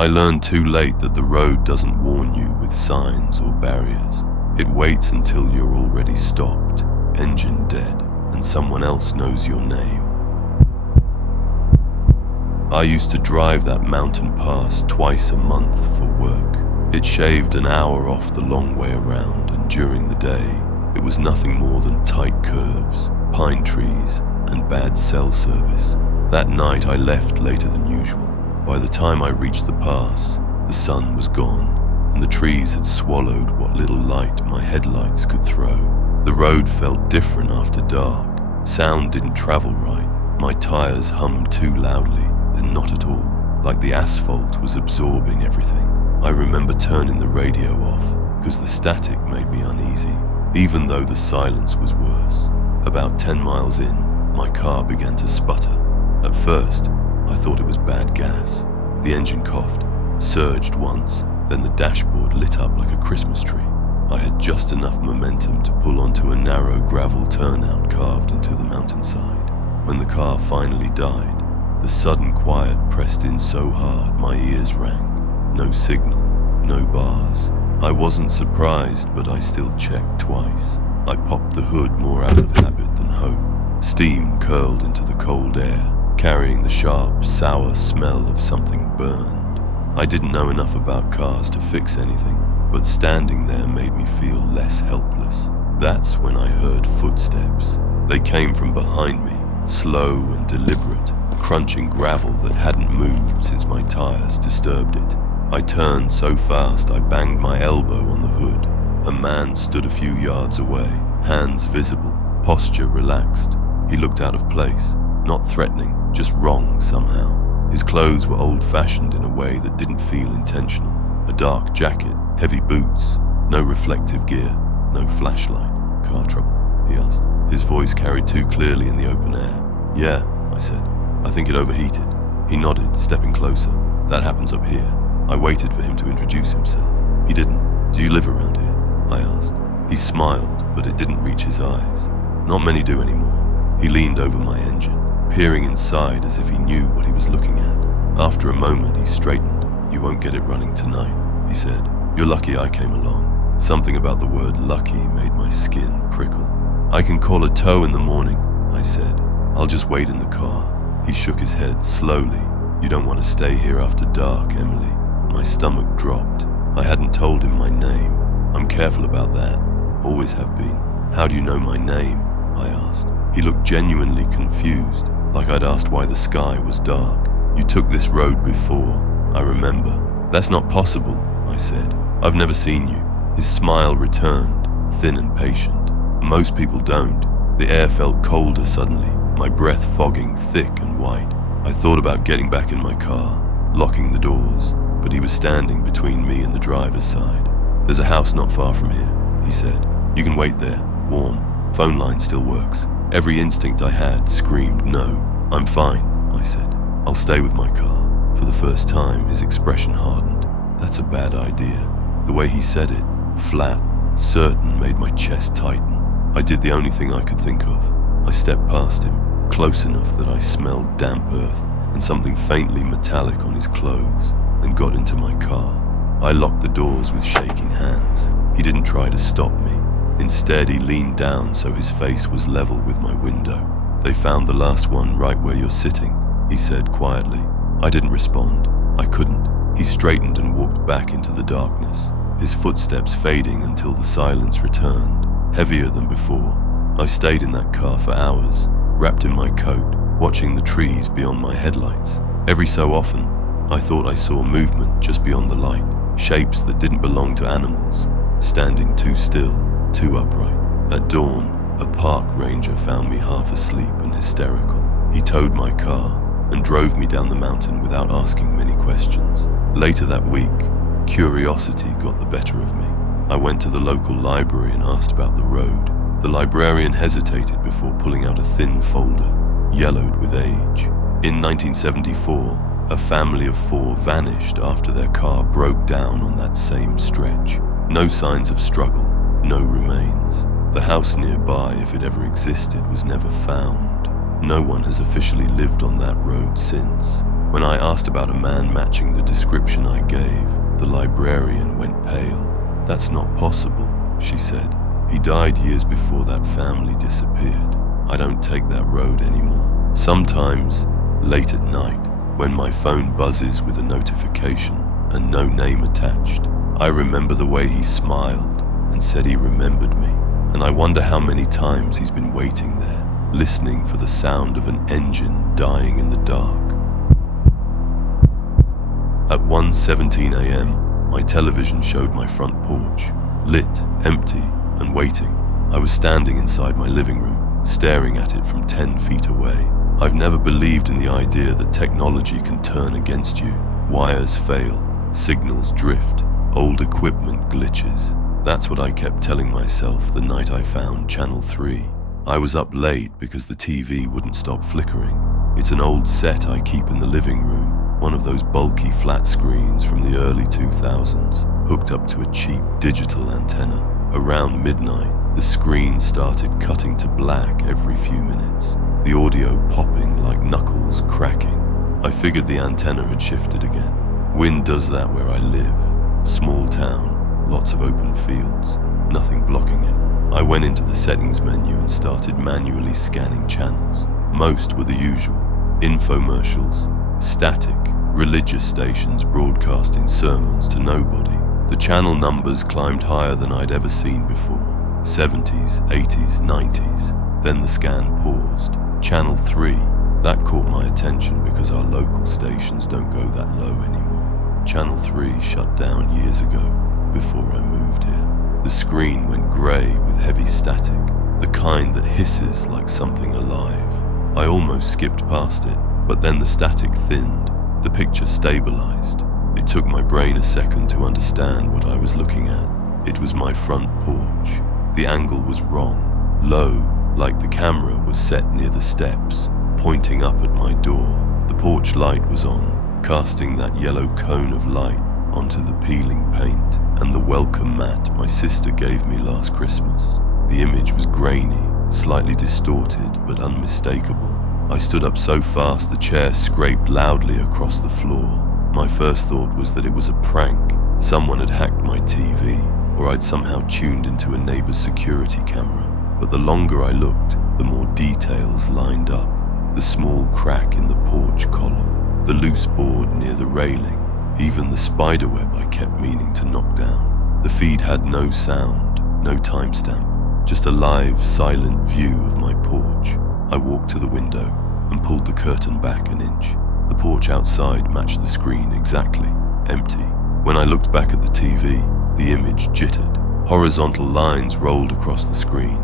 I learned too late that the road doesn't warn you with signs or barriers. It waits until you're already stopped, engine dead, and someone else knows your name. I used to drive that mountain pass twice a month for work. It shaved an hour off the long way around, and during the day, it was nothing more than tight curves, pine trees, and bad cell service. That night I left later than usual. By the time I reached the pass, the sun was gone, and the trees had swallowed what little light my headlights could throw. The road felt different after dark. Sound didn't travel right. My tires hummed too loudly, then not at all, like the asphalt was absorbing everything. I remember turning the radio off, because the static made me uneasy, even though the silence was worse. About 10 miles in, my car began to sputter. At first, I thought it was bad gas. The engine coughed, surged once, then the dashboard lit up like a Christmas tree. I had just enough momentum to pull onto a narrow gravel turnout carved into the mountainside. When the car finally died, the sudden quiet pressed in so hard my ears rang. No signal, no bars. I wasn't surprised, but I still checked twice. I popped the hood more out of habit than hope. Steam curled into the cold air, carrying the sharp, sour smell of something burned. I didn't know enough about cars to fix anything, but standing there made me feel less helpless. That's when I heard footsteps. They came from behind me, slow and deliberate, crunching gravel that hadn't moved since my tires disturbed it. I turned so fast I banged my elbow on the hood. A man stood a few yards away, hands visible, posture relaxed. He looked out of place, not threatening, just wrong somehow. His clothes were old-fashioned in a way that didn't feel intentional. A dark jacket, heavy boots, no reflective gear, no flashlight. Car trouble? He asked. His voice carried too clearly in the open air. Yeah, I said. I think it overheated. He nodded, stepping closer. That happens up here. I waited for him to introduce himself. He didn't. Do you live around here? I asked. He smiled, but it didn't reach his eyes. Not many do anymore. He leaned over my engine, peering inside as if he knew what he was looking at. After a moment, he straightened. You won't get it running tonight, he said. You're lucky I came along. Something about the word lucky made my skin prickle. I can call a tow in the morning, I said. I'll just wait in the car. He shook his head slowly. You don't want to stay here after dark, Emily. My stomach dropped. I hadn't told him my name. I'm careful about that. Always have been. How do you know my name? I asked. He looked genuinely confused, like I'd asked why the sky was dark. You took this road before, I remember. That's not possible, I said. I've never seen you. His smile returned, thin and patient. Most people don't. The air felt colder suddenly, my breath fogging thick and white. I thought about getting back in my car, locking the doors, but he was standing between me and the driver's side. There's a house not far from here, he said. You can wait there, warm. Phone line still works. Every instinct I had screamed no. I'm fine, I said. I'll stay with my car. For the first time, his expression hardened. That's a bad idea. The way he said it, flat, certain, made my chest tighten. I did the only thing I could think of. I stepped past him, close enough that I smelled damp earth and something faintly metallic on his clothes, and got into my car. I locked the doors with shaking hands. He didn't try to stop me. Instead, he leaned down so his face was level with my window. They found the last one right where you're sitting, he said quietly. I didn't respond. I couldn't. He straightened and walked back into the darkness, his footsteps fading until the silence returned, heavier than before. I stayed in that car for hours, wrapped in my coat, watching the trees beyond my headlights. Every so often, I thought I saw movement just beyond the light, shapes that didn't belong to animals, standing too still, too upright. At dawn, a park ranger found me half asleep and hysterical. He towed my car and drove me down the mountain without asking many questions. Later that week, curiosity got the better of me. I went to the local library and asked about the road. The librarian hesitated before pulling out a thin folder, yellowed with age. In 1974, a family of 4 vanished after their car broke down on that same stretch. No signs of struggle, no remains. The house nearby, if it ever existed, was never found. No one has officially lived on that road since. When I asked about a man matching the description I gave, the librarian went pale. "That's not possible," she said. "He died years before that family disappeared. I don't take that road anymore." Sometimes, late at night, when my phone buzzes with a notification and no name attached, I remember the way he smiled and said he remembered me. And I wonder how many times he's been waiting there, listening for the sound of an engine dying in the dark. At 1:17 a.m., my television showed my front porch, lit, empty, and waiting. I was standing inside my living room, staring at it from 10 feet away. I've never believed in the idea that technology can turn against you. Wires fail, signals drift, old equipment glitches. That's what I kept telling myself the night I found Channel 3. I was up late because the TV wouldn't stop flickering. It's an old set I keep in the living room, one of those bulky flat screens from the early 2000s, hooked up to a cheap digital antenna. Around midnight, the screen started cutting to black every few minutes, the audio popping like knuckles cracking. I figured the antenna had shifted again. Wind does that where I live. Small town, lots of open fields, nothing blocking it. I went into the settings menu and started manually scanning channels. Most were the usual: infomercials, static, religious stations broadcasting sermons to nobody. The channel numbers climbed higher than I'd ever seen before. 70s, 80s, 90s. Then the scan paused. Channel 3. That caught my attention because our local stations don't go that low anymore. Channel 3 shut down years ago, before I moved here. The screen went grey with heavy static, the kind that hisses like something alive. I almost skipped past it, but then the static thinned. The picture stabilized. It took my brain a second to understand what I was looking at. It was my front porch. The angle was wrong, low, like the camera was set near the steps, pointing up at my door. The porch light was on, casting that yellow cone of light onto the peeling paint and the welcome mat my sister gave me last Christmas. The image was grainy, slightly distorted but unmistakable. I stood up so fast the chair scraped loudly across the floor. My first thought was that it was a prank. Someone had hacked my TV, or I'd somehow tuned into a neighbor's security camera. But the longer I looked, the more details lined up. The small crack in the porch column, the loose board near the railing, even the spiderweb I kept meaning to knock down. The feed had no sound, no timestamp, just a live, silent view of my porch. I walked to the window and pulled the curtain back an inch. The porch outside matched the screen exactly, empty. When I looked back at the TV, the image jittered. Horizontal lines rolled across the screen,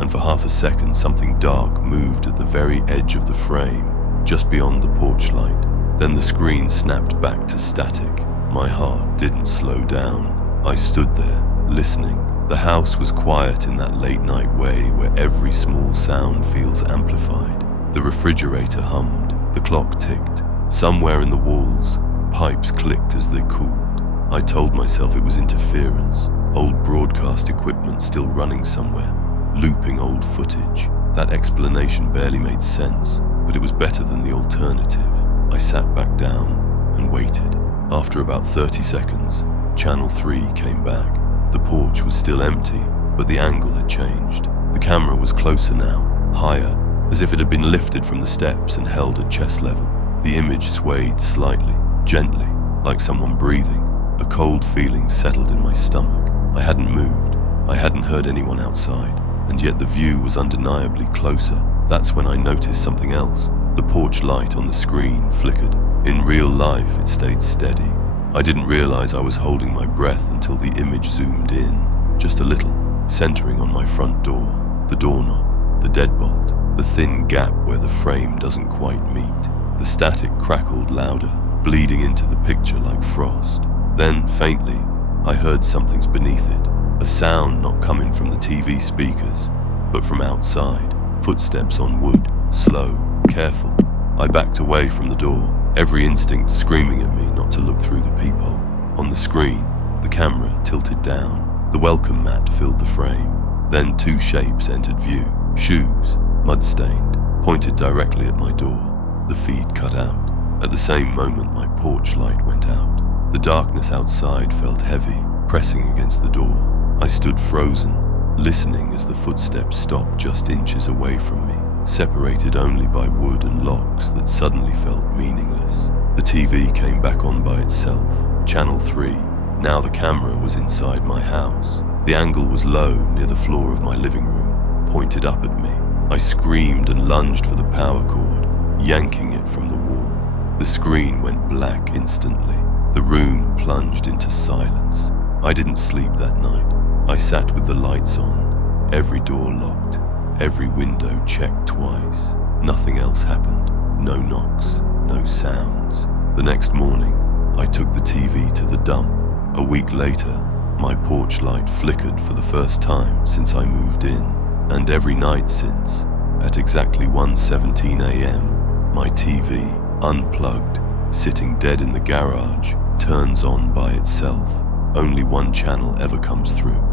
and for half a second something dark moved at the very edge of the frame, just beyond the porch light. Then the screen snapped back to static. My heart didn't slow down. I stood there, listening. The house was quiet in that late-night way where every small sound feels amplified. The refrigerator hummed, the clock ticked. Somewhere in the walls, pipes clicked as they cooled. I told myself it was interference, old broadcast equipment still running somewhere, looping old footage. That explanation barely made sense, but it was better than the alternative. I sat back down and waited. After about 30 seconds, Channel 3 came back. The porch was still empty, but the angle had changed. The camera was closer now, higher, as if it had been lifted from the steps and held at chest level. The image swayed slightly, gently, like someone breathing. A cold feeling settled in my stomach. I hadn't moved. I hadn't heard anyone outside, and yet the view was undeniably closer. That's when I noticed something else. The porch light on the screen flickered. In real life, it stayed steady. I didn't realize I was holding my breath until the image zoomed in, just a little, centering on my front door, the doorknob, the deadbolt, the thin gap where the frame doesn't quite meet. The static crackled louder, bleeding into the picture like frost. Then, faintly, I heard something's beneath it, a sound not coming from the TV speakers, but from outside, footsteps on wood, slow, careful. I backed away from the door, every instinct screaming at me not to look through the peephole. On the screen, the camera tilted down. The welcome mat filled the frame. Then two shapes entered view, shoes, mud-stained, pointed directly at my door. The feed cut out. At the same moment, my porch light went out. The darkness outside felt heavy, pressing against the door. I stood frozen, listening as the footsteps stopped just inches away from me, separated only by wood and locks that suddenly felt meaningless. The TV came back on by itself, Channel 3. Now the camera was inside my house. The angle was low, near the floor of my living room, pointed up at me. I screamed and lunged for the power cord, yanking it from the wall. The screen went black instantly. The room plunged into silence. I didn't sleep that night. I sat with the lights on, every door locked, every window checked twice. Nothing else happened. No knocks, no sounds. The next morning, I took the TV to the dump. A week later, my porch light flickered for the first time since I moved in, and every night since, at exactly 1:17 a.m., my TV, unplugged, sitting dead in the garage, turns on by itself. Only one channel ever comes through.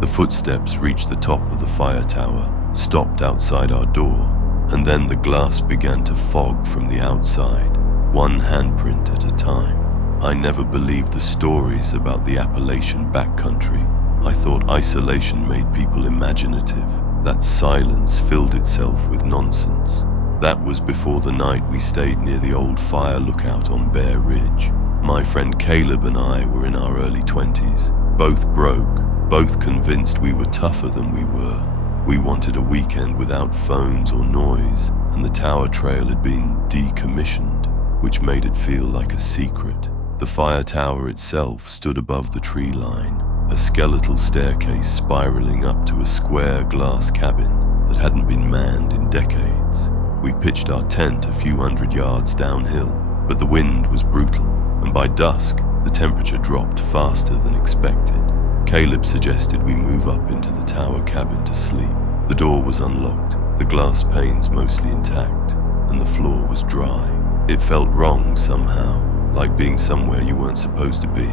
The footsteps reached the top of the fire tower, stopped outside our door, and then the glass began to fog from the outside, one handprint at a time. I never believed the stories about the Appalachian backcountry. I thought isolation made people imaginative, that silence filled itself with nonsense. That was before the night we stayed near the old fire lookout on Bear Ridge. My friend Caleb and I were in our early 20s, both broke, both convinced we were tougher than we were. We wanted a weekend without phones or noise, and the tower trail had been decommissioned, which made it feel like a secret. The fire tower itself stood above the tree line, a skeletal staircase spiraling up to a square glass cabin that hadn't been manned in decades. We pitched our tent a few hundred yards downhill, but the wind was brutal, and by dusk, the temperature dropped faster than expected. Caleb suggested we move up into the tower cabin to sleep. The door was unlocked, the glass panes mostly intact, and the floor was dry. It felt wrong somehow, like being somewhere you weren't supposed to be,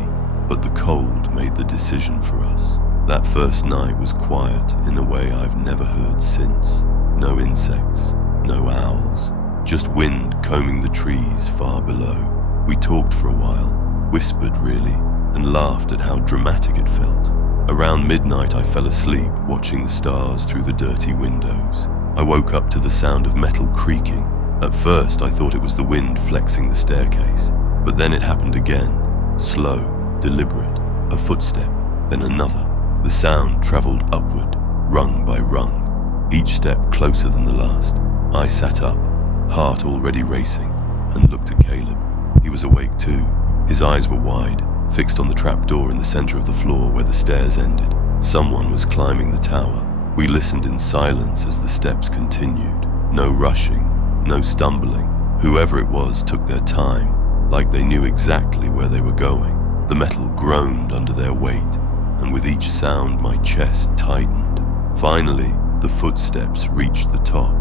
but the cold made the decision for us. That first night was quiet in a way I've never heard since. No insects, no owls, just wind combing the trees far below. We talked for a while, whispered really, and laughed at how dramatic it felt. Around midnight I fell asleep watching the stars through the dirty windows. I woke up to the sound of metal creaking. At first I thought it was the wind flexing the staircase, but then it happened again, slow, deliberate, a footstep, then another. The sound traveled upward, rung by rung, each step closer than the last. I sat up, heart already racing, and looked at Caleb. He was awake too. His eyes were wide, fixed on the trapdoor in the center of the floor where the stairs ended. Someone was climbing the tower. We listened in silence as the steps continued. No rushing, no stumbling. Whoever it was took their time, like they knew exactly where they were going. The metal groaned under their weight, and with each sound my chest tightened. Finally, the footsteps reached the top.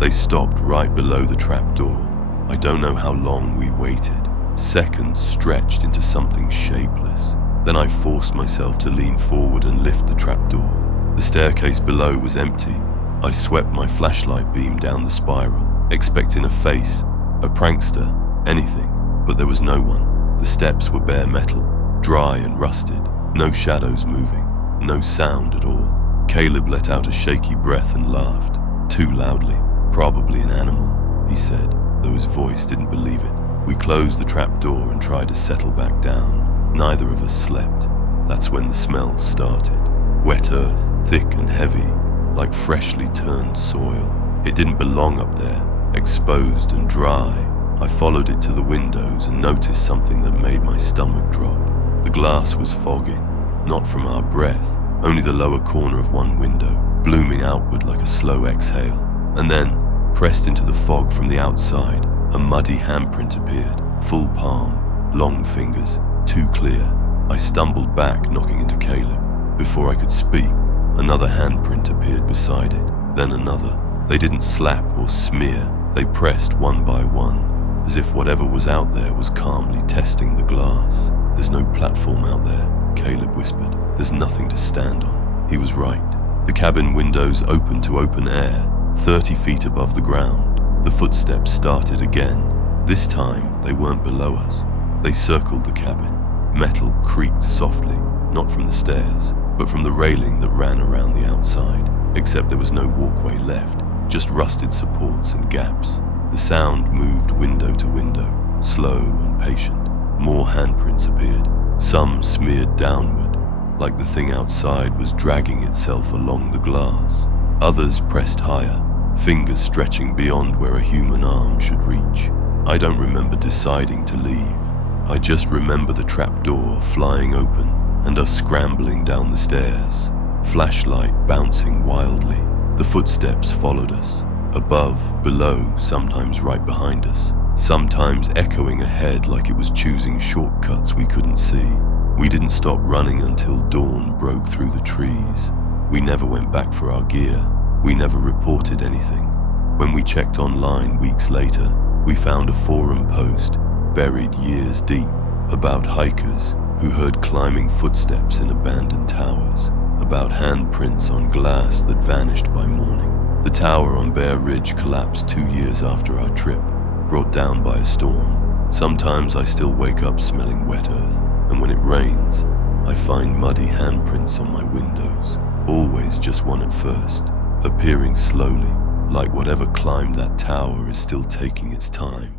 They stopped right below the trapdoor. I don't know how long we waited. Seconds stretched into something shapeless. Then I forced myself to lean forward and lift the trapdoor. The staircase below was empty. I swept my flashlight beam down the spiral, expecting a face, a prankster, anything. But there was no one. The steps were bare metal, dry and rusted, no shadows moving, no sound at all. Caleb let out a shaky breath and laughed, too loudly. Probably an animal, he said, though his voice didn't believe it. We closed the trap door and tried to settle back down. Neither of us slept. That's when the smell started. Wet earth, thick and heavy, like freshly turned soil. It didn't belong up there, exposed and dry. I followed it to the windows and noticed something that made my stomach drop. The glass was fogging, not from our breath, only the lower corner of one window, blooming outward like a slow exhale. And then, pressed into the fog from the outside, a muddy handprint appeared, full palm, long fingers, too clear. I stumbled back, knocking into Caleb. Before I could speak, another handprint appeared beside it, then another. They didn't slap or smear, they pressed one by one, as if whatever was out there was calmly testing the glass. There's no platform out there, Caleb whispered. There's nothing to stand on. He was right. The cabin windows opened to open air, 30 feet above the ground. The footsteps started again. This time, they weren't below us. They circled the cabin. Metal creaked softly, not from the stairs, but from the railing that ran around the outside, except there was no walkway left, just rusted supports and gaps. The sound moved window to window, slow and patient. More handprints appeared, some smeared downward, like the thing outside was dragging itself along the glass. Others pressed higher, fingers stretching beyond where a human arm should reach. I don't remember deciding to leave. I just remember the trapdoor flying open and us scrambling down the stairs, flashlight bouncing wildly. The footsteps followed us, above, below, sometimes right behind us, sometimes echoing ahead like it was choosing shortcuts we couldn't see. We didn't stop running until dawn broke through the trees. We never went back for our gear. We never reported anything. When we checked online weeks later, we found a forum post, buried years deep, about hikers who heard climbing footsteps in abandoned towers, about handprints on glass that vanished by morning. The tower on Bear Ridge collapsed 2 years after our trip, brought down by a storm. Sometimes I still wake up smelling wet earth, and when it rains, I find muddy handprints on my windows, always just one at first, appearing slowly, like whatever climbed that tower is still taking its time.